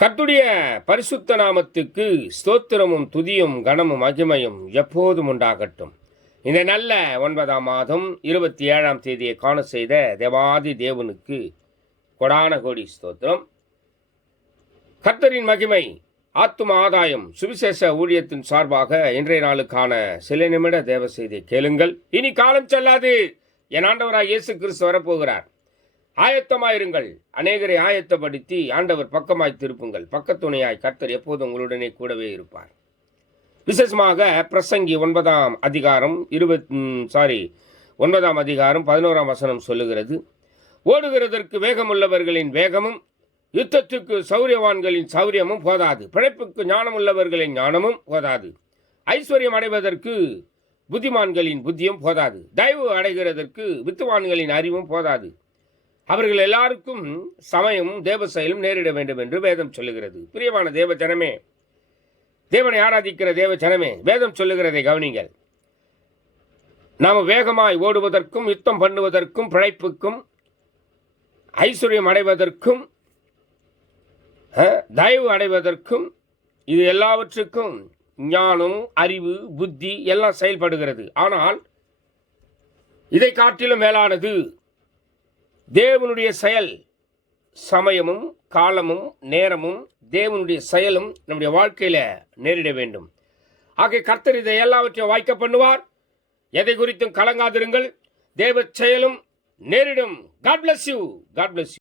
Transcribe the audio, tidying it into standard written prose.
கர்த்தருடைய பரிசுத்த நாமத்துக்கு ஸ்தோத்திரமும் துதியும் கனமும் மகிமையும் எப்போதும் உண்டாகட்டும். இந்த நல்ல 9ஆம் மாதம் 27ஆம் தேதியை காண செய்த தேவாதி தேவனுக்கு கொடான கோடி ஸ்தோத்திரம். கர்த்தரின் மகிமை ஆத்தும ஆதாயம் சுவிசேஷ ஊழியத்தின் சார்பாக இன்றைய நாளுக்கான சில நிமிட தேவ செய்தியை கேளுங்கள். இனி காலம் செல்லாது, என் ஆண்டவராய் இயேசு கிறிஸ்து வரப்போகிறார். ஆயத்தமாயிருங்கள், அநேகரை ஆயத்தப்படுத்தி ஆண்டவர் பக்கமாய் திருப்புங்கள். பக்கத்துணையாய் கர்த்தர் எப்போதும் உங்களுடனே கூடவே இருப்பார். விசேஷமாக பிரசங்கி 9ஆம் அதிகாரம் 11ஆம் வசனம் சொல்லுகிறது, ஓடுகிறதற்கு வேகமுள்ளவர்களின் வேகமும் யுத்தத்துக்கு சௌரியவான்களின் சௌரியமும் போதாது, பிழைப்புக்கு ஞானமுள்ளவர்களின் ஞானமும் போதாது, ஐஸ்வர்யம் அடைவதற்கு புத்திமான்களின் புத்தியும் போதாது, தயவு அடைகிறதற்கு வித்துவான்களின் அறிவும் போதாது. அவர்கள் எல்லாருக்கும் சமயம் தேவ செயலும் நேரிட வேண்டும் என்று வேதம் சொல்லுகிறது. பிரியமான தேவ ஜனமே, தேவனை ஆராதிக்கிற தேவ ஜனமே, வேதம் சொல்லுகிறதை கவனிங்கள். நாம் வேகமாய் ஓடுவதற்கும் யுத்தம் பண்ணுவதற்கும் பிழைப்புக்கும் ஐஸ்வர்யம் அடைவதற்கும் தயவு அடைவதற்கும் இது எல்லாவற்றுக்கும் ஞானம், அறிவு, புத்தி எல்லாம் செயல்படுகிறது. ஆனால் இதை காட்டிலும் மேலானது தேவனுடைய செயல். சமயமும் காலமும் நேரமும் தேவனுடைய செயலும் நம்முடைய வாழ்க்கையில நேரிட வேண்டும். ஆகிய கர்த்தர் இதை எல்லாவற்றையும் வாய்க்க பண்ணுவார். எதை குறித்தும் கலங்காதிருங்கள், தேவ செயலும் நேரிடும். God bless you. God bless you.